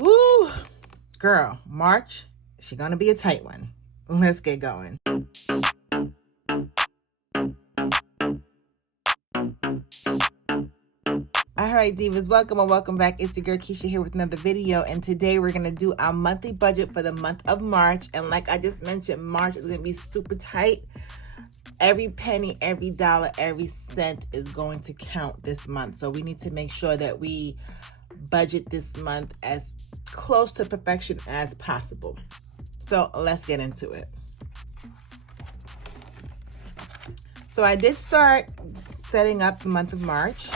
Woo! Girl, March, she gonna be a tight one. Let's get going. All right, Divas, welcome and welcome back. It's your girl Keisha here with another video, and today we're gonna do our monthly budget for the month of March. And like I just mentioned, March is gonna be super tight. Every penny, every dollar, every cent is going to count this month. So we need to make sure that we budget this month as close to perfection as possible. So let's get into it. So I did start setting up the month of March.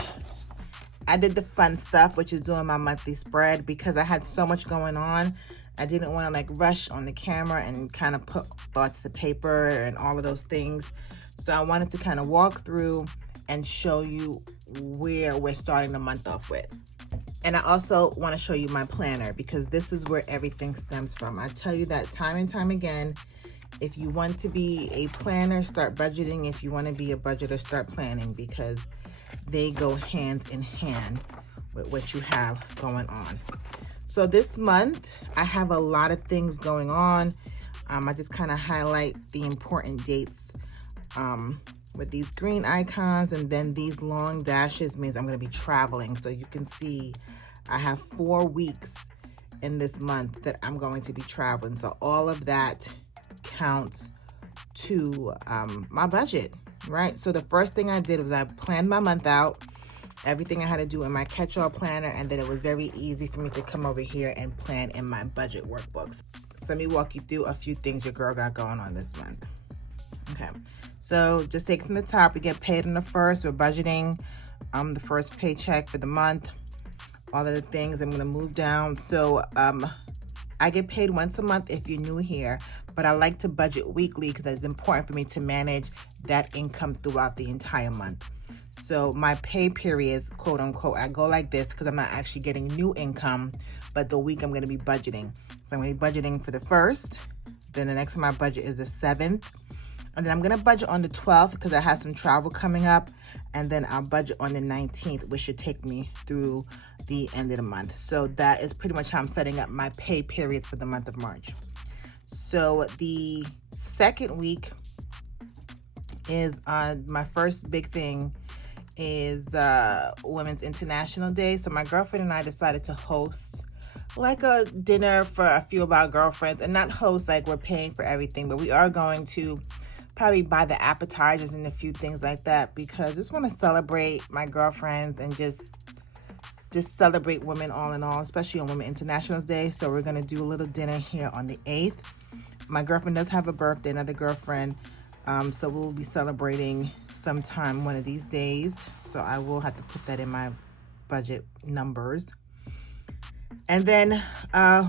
I did the fun stuff, which is doing my monthly spread, because I had so much going on. I didn't want to like rush on the camera and kind of put thoughts to paper and all of those things. So I wanted to kind of walk through and show you where we're starting the month off with. And I also want to show you my planner, because this is where everything stems from. I tell you that time and time again. If you want to be a planner, start budgeting. If you want to be a budgeter, start planning, because they go hand in hand with what you have going on. So this month, I have a lot of things going on. I just kind of highlight the important dates with these green icons, and then these long dashes means I'm going to be traveling. So you can see I have 4 weeks in this month that I'm going to be traveling. So all of that counts to my budget, right? So the first thing I did was I planned my month out, everything I had to do in my catch-all planner, and then it was very easy for me to come over here and plan in my budget workbooks. So let me walk you through a few things your girl got going on this month. Okay, so just take it from the top. We get paid on the first. We're budgeting the first paycheck for the month. All of the things I'm gonna move down. So I get paid once a month if you're new here, but I like to budget weekly because it's important for me to manage that income throughout the entire month. So my pay periods, quote unquote, I go like this because I'm not actually getting new income, but the week I'm going to be budgeting. So I'm going to be budgeting for the 1st, then the next my budget is the 7th, and then I'm going to budget on the 12th because I have some travel coming up, and then I'll budget on the 19th, which should take me through the end of the month. So that is pretty much how I'm setting up my pay periods for the month of March. So the second week is my first big thing is Women's International Day. So my girlfriend and I decided to host like a dinner for a few of our girlfriends, and not host like we're paying for everything, but we are going to probably buy the appetizers and a few things like that, because I just want to celebrate my girlfriends and just celebrate women all in all, especially on Women's International Day. So we're going to do a little dinner here on the 8th. My girlfriend does have a birthday, another girlfriend, so we'll be celebrating sometime one of these days. So I will have to put that in my budget numbers. And then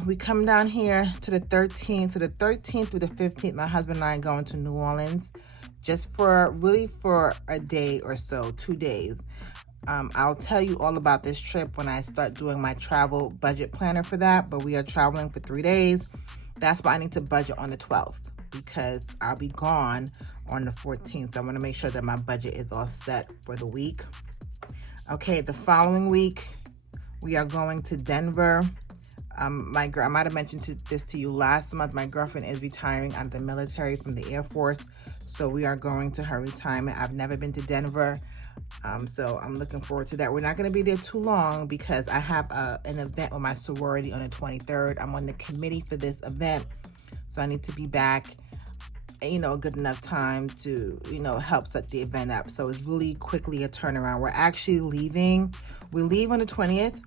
we come down here to the 13th. So the 13th through the 15th, my husband and I are going to New Orleans just for a day or so, 2 days. I'll tell you all about this trip when I start doing my travel budget planner for that, but we are traveling for 3 days. That's why I need to budget on the 12th, because I'll be gone on the 14th. So I want to make sure that my budget is all set for the week. Okay, the following week, we are going to Denver. I might have mentioned this to you last month. My girlfriend is retiring out of the military from the Air Force. So we are going to her retirement. I've never been to Denver. So I'm looking forward to that. We're not going to be there too long because I have an event with my sorority on the 23rd. I'm on the committee for this event. So I need to be back, a good enough time to, help set the event up. So it's really quickly a turnaround. We're actually leaving. We leave on the 20th.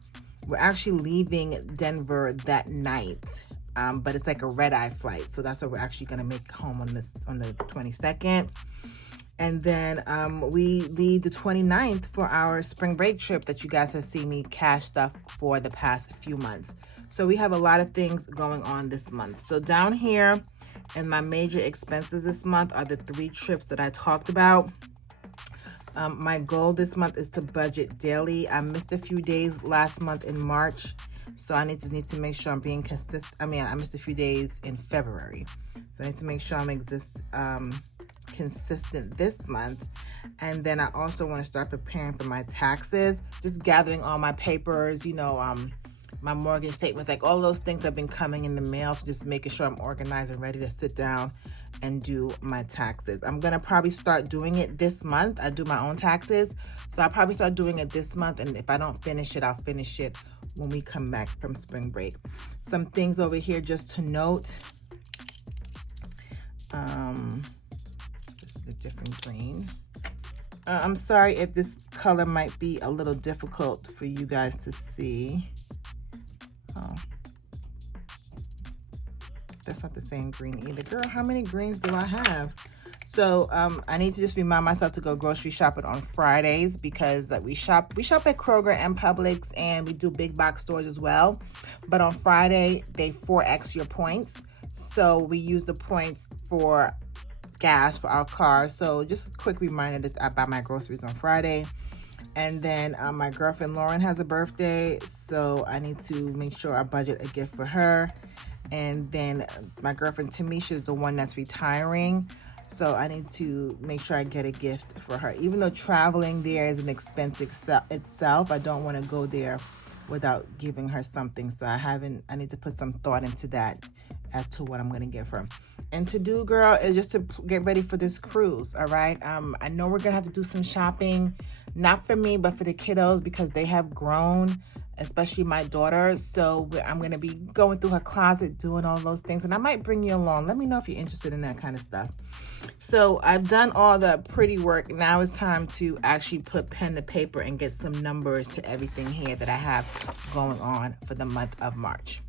We're actually leaving Denver that night. But it's like a red-eye flight. So that's what we're actually going to make home on the 22nd. And then we leave the 29th for our spring break trip that you guys have seen me cash stuff for the past few months. So we have a lot of things going on this month. So down here in my major expenses this month are the 3 trips that I talked about. My goal this month is to budget daily. I missed a few days last month in March, so I need to make sure I'm being consistent. I missed a few days in February, so I need to make sure I'm consistent this month. And then I also want to start preparing for my taxes, just gathering all my papers, my mortgage statements, like all those things have been coming in the mail. So just making sure I'm organized and ready to sit down and do my taxes. I'm gonna probably start doing it this month. I do my own taxes, so I'll probably start doing it this month, and if I don't finish it, I'll finish it when we come back from spring break. Some things over here just to note. This is a different green. I'm sorry if this color might be a little difficult for you guys to see. Oh, that's not the same green either. Girl, how many greens do I have? So I need to just remind myself to go grocery shopping on Fridays, because we shop at Kroger and Publix, and we do big box stores as well. But on Friday, they 4x your points. So we use the points for gas for our car. So just a quick reminder that I buy my groceries on Friday. And then my girlfriend Lauren has a birthday, so I need to make sure I budget a gift for her. And then my girlfriend Tamisha is the one that's retiring, so I need to make sure I get a gift for her. Even though traveling there is an expense itself, I don't want to go there without giving her something. So I need to put some thought into that as to what I'm going to give her. And to do, girl, is just to get ready for this cruise, all right? I know we're going to have to do some shopping, not for me, but for the kiddos, because they have grown, especially my daughter. So I'm going to be going through her closet, doing all those things. And I might bring you along. Let me know if you're interested in that kind of stuff. So I've done all the pretty work. Now it's time to actually put pen to paper and get some numbers to everything here that I have going on for the month of March.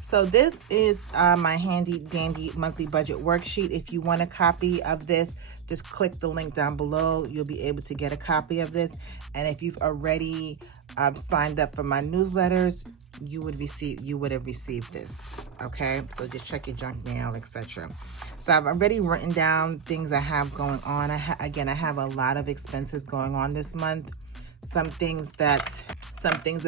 So this is my handy dandy monthly budget worksheet. If you want a copy of this, just click the link down below. You'll be able to get a copy of this. And if you've already signed up for my newsletters, you would have received this. Okay, so just check your junk mail, etc. So I've already written down things I have going on. I have a lot of expenses going on this month. Some things that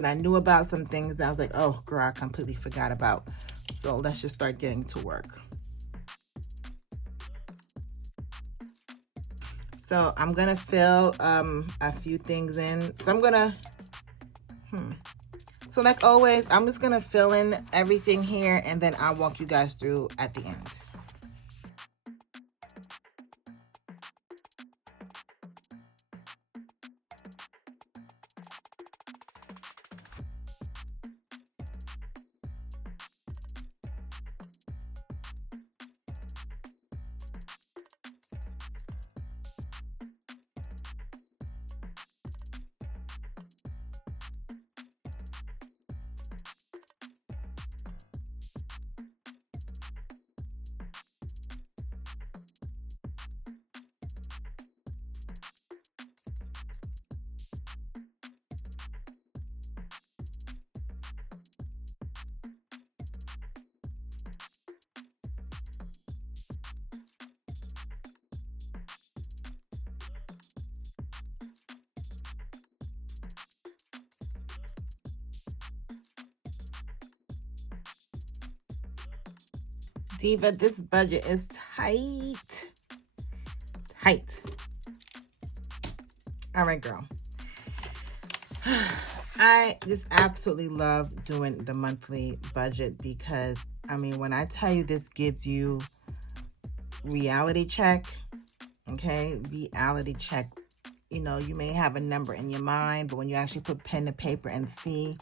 I knew about, some things that I was like, oh girl, I completely forgot about. So let's just start getting to work. So I'm gonna fill a few things in. So I'm gonna, so like always, I'm just gonna fill in everything here, and then I'll walk you guys through at the end. Diva, this budget is tight. Tight. All right, girl. I just absolutely love doing the monthly budget because, I mean, when I tell you this gives you reality check, okay? Reality check. You know, you may have a number in your mind, but when you actually put pen to paper and see,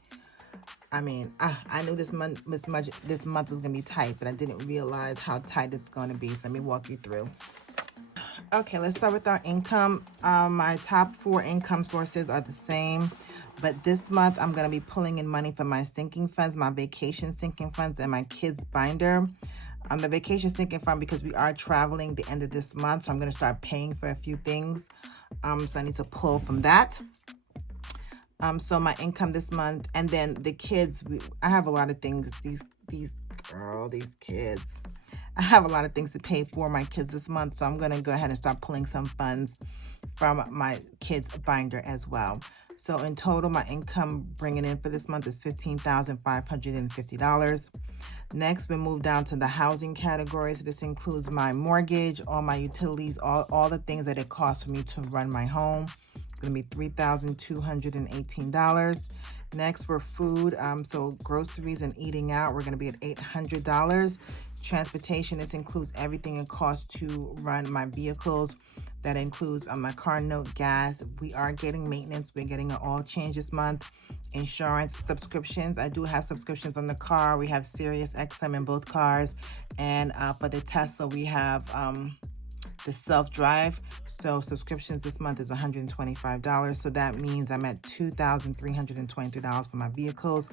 I mean, I knew this month was going to be tight, but I didn't realize how tight it's going to be. So let me walk you through. Okay, let's start with our income. My top 4 income sources are the same, but this month I'm going to be pulling in money from my sinking funds, my vacation sinking funds, and my kids binder. The vacation sinking fund, because we are traveling the end of this month, so I'm going to start paying for a few things. So I need to pull from that. So my income this month, and then the kids, I have a lot of things. These kids. I have a lot of things to pay for my kids this month, so I'm going to go ahead and start pulling some funds from my kids binder as well. So in total, my income bringing in for this month is $15,550. Next, we move down to the housing category. So this includes my mortgage, all my utilities, all the things that it costs for me to run my home. It's going to be $3,218. Next, for food, so groceries and eating out, we're going to be at $800. Transportation, this includes everything it costs to run my vehicles. That includes my car note, gas. We are getting maintenance. We're getting an oil change this month. Insurance, subscriptions. I do have subscriptions on the car. We have Sirius XM in both cars. And for the Tesla, we have the self-drive. So subscriptions this month is $125. So that means I'm at $2,323 for my vehicles.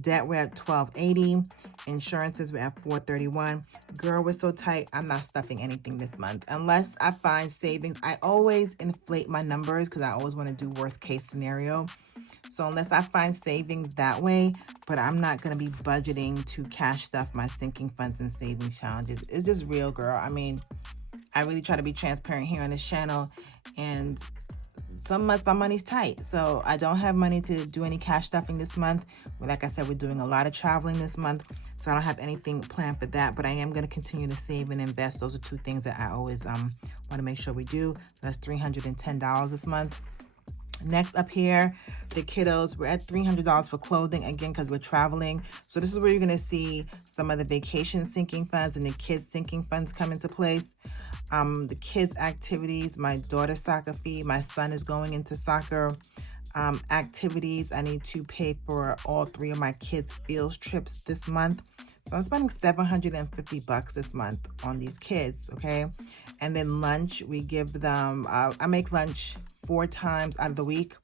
Debt, we're at $1,280. Insurances, we're at $431. Girl, we're so tight. I'm not stuffing anything this month unless I find savings. I always inflate my numbers because I always want to do worst case scenario. So unless I find savings that way, but I'm not going to be budgeting to cash stuff my sinking funds and savings challenges. It's just real, girl. I mean, I really try to be transparent here on this channel, and some months my money's tight. So I don't have money to do any cash stuffing this month. Well, like I said, we're doing a lot of traveling this month, so I don't have anything planned for that, but I am going to continue to save and invest. Those are two things that I always want to make sure we do. So that's $310 this month. Next up here, the kiddos, we're at $300 for clothing, again, because we're traveling. So this is where you're going to see some of the vacation sinking funds and the kids sinking funds come into place. The kids' activities, my daughter's soccer fee, my son is going into soccer activities. I need to pay for all three of my kids' field trips this month. So I'm spending $750 this month on these kids, okay? And then lunch, we give them, I make lunch 4 times out of the week.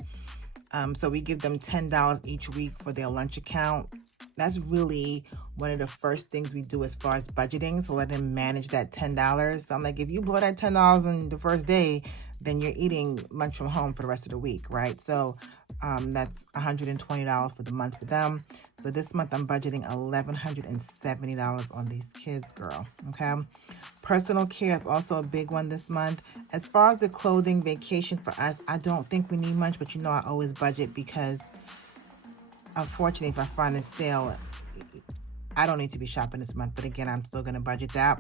So we give them $10 each week for their lunch account. That's really one of the first things we do as far as budgeting. So let them manage that $10. So I'm like, if you blow that $10 on the first day, then you're eating lunch from home for the rest of the week, right? So that's $120 for the month for them. So this month I'm budgeting $1,170 on these kids, girl, okay? Personal care is also a big one this month. As far as the clothing, vacation for us, I don't think we need much, but you know I always budget because unfortunately, if I find a sale, I don't need to be shopping this month, but again, I'm still going to budget that.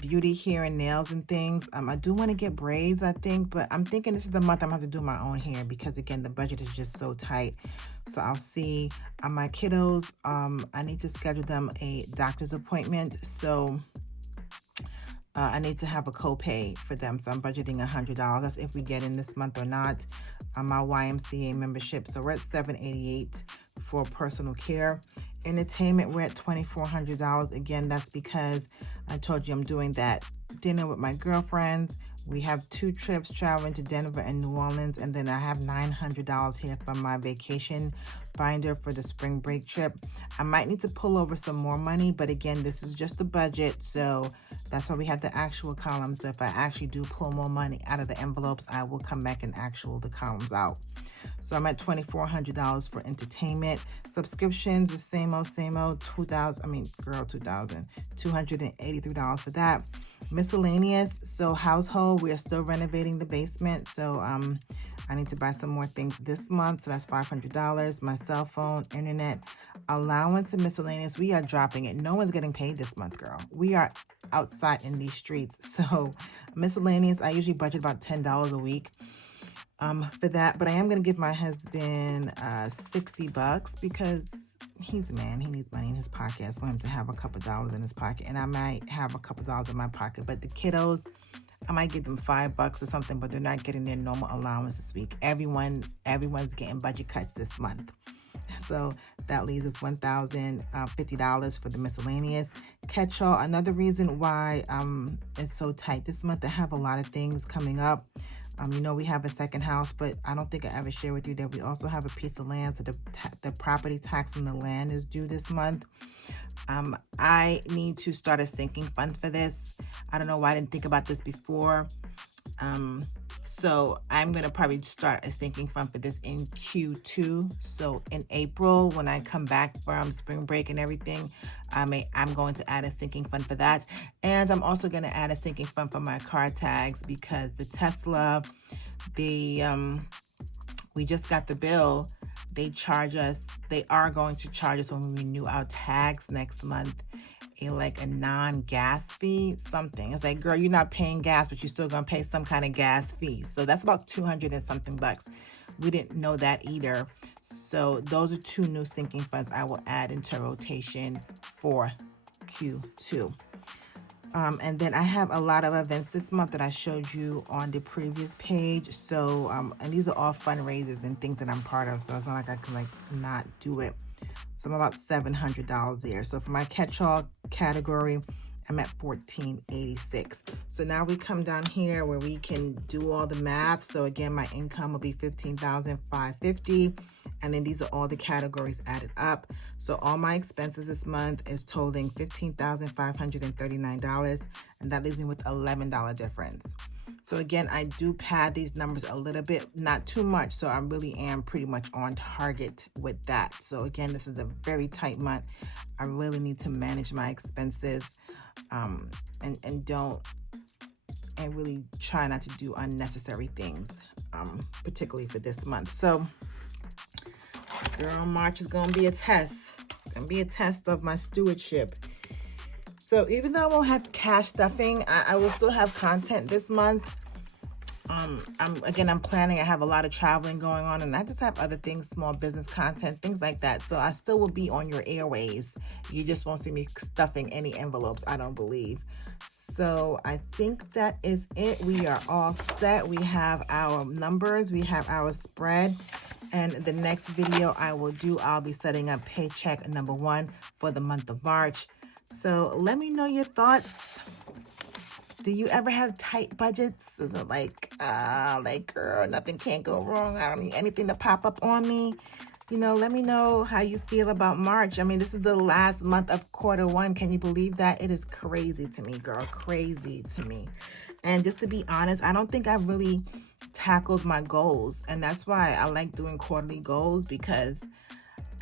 Beauty, hair, and nails and things. I do want to get braids, I think, but I'm thinking this is the month I'm going to have to do my own hair because, again, the budget is just so tight. So I'll see. My kiddos, I need to schedule them a doctor's appointment. So I need to have a copay for them. So I'm budgeting $100. That's if we get in this month or not. My YMCA membership. So we're at $788 for personal care. Entertainment, we're at $2,400. Again, that's because I told you I'm doing that dinner with my girlfriends. We have 2 trips traveling to Denver and New Orleans, and then I have $900 here from my vacation binder for the spring break trip. I might need to pull over some more money, but again, this is just the budget, so that's why we have the actual columns. So if I actually do pull more money out of the envelopes, I will come back and actual the columns out. So I'm at $2,400 for entertainment. Subscriptions, the same old, $283 for that. Miscellaneous, so household, we are still renovating the basement, so I need to buy some more things this month, so that's $500. My cell phone, internet, allowance, and miscellaneous, we are dropping it. No one's getting paid this month, girl. We are outside in these streets, so miscellaneous, I usually budget about $10 a week for that, but I am going to give my husband $60 because he's a man. He needs money in his pocket. I just want him to have a couple dollars in his pocket, and I might have a couple dollars in my pocket. But the kiddos, I might give them $5 or something, but they're not getting their normal allowance this week. Everyone's getting budget cuts this month. So that leaves us $1,050 for the miscellaneous. Catch-all, another reason why it's so tight this month. I have a lot of things coming up. You know, we have a second house, but I don't think I ever shared with you that we also have a piece of land. So the property tax on the land is due this month. I need to start a sinking fund for this. I don't know why I didn't think about this before. So I'm going to probably start a sinking fund for this in Q2. So in April, when I come back from spring break and everything, I'm going to add a sinking fund for that. And I'm also going to add a sinking fund for my car tags because the Tesla, we just got the bill. They are going to charge us when we renew our tags next month a non-gas fee, something. It's like, girl, you're not paying gas, but you're still gonna pay some kind of gas fee. So that's about 200 and something bucks. We didn't know that either. So those are two new sinking funds I will add into rotation for Q2. And then I have a lot of events this month that I showed you on the previous page. So, and these are all fundraisers and things that I'm part of. So it's not like I can not do it. So I'm about $700 there. So for my catch-all category, I'm at $14.86. So now we come down here where we can do all the math. So again, my income will be $15,550. And then these are all the categories added up. So all my expenses this month is totaling $15,539. And that leaves me with $11 difference. So again, I do pad these numbers a little bit, not too much. So I really am pretty much on target with that. So again, this is a very tight month. I really need to manage my expenses and really try not to do unnecessary things, particularly for this month. So girl, March is going to be a test. It's going to be a test of my stewardship. So even though I won't have cash stuffing, I will still have content this month. I'm planning. I have a lot of traveling going on, and I just have other things, small business content, things like that. So I still will be on your airways. You just won't see me stuffing any envelopes, I don't believe. So I think that is it. We are all set. We have our numbers. We have our spread. And the next video I'll be setting up paycheck number 1 for the month of March. So let me know your thoughts. Do you ever have tight budgets? Is it like, girl, nothing can't go wrong. I don't need anything to pop up on me. Let me know how you feel about March. I mean, this is the last month of quarter 1. Can you believe that? It is crazy to me, girl, crazy to me. And just to be honest, I don't think I've really tackled my goals. And that's why I like doing quarterly goals, because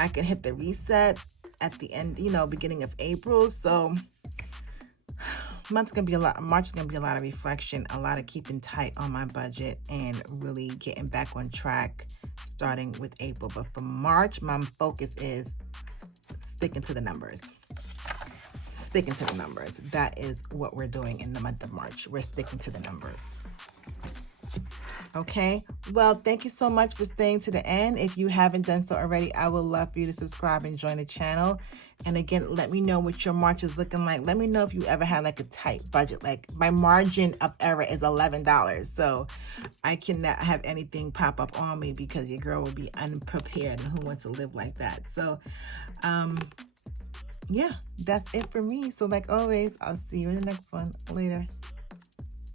I can hit the reset at the end, beginning of April. So March is gonna be a lot of reflection, a lot of keeping tight on my budget and really getting back on track starting with April. But for March, my focus is sticking to the numbers. That is what we're doing in the month of March. We're sticking to the numbers. Okay, well, thank you so much for staying to the end. If you haven't done so already, I would love for you to subscribe and join the channel. And again, let me know what your March is looking like. Let me know if you ever had a tight budget. My margin of error is $11. So I cannot have anything pop up on me, because your girl will be unprepared, and who wants to live like that? So, yeah, that's it for me. So like always, I'll see you in the next one. Later.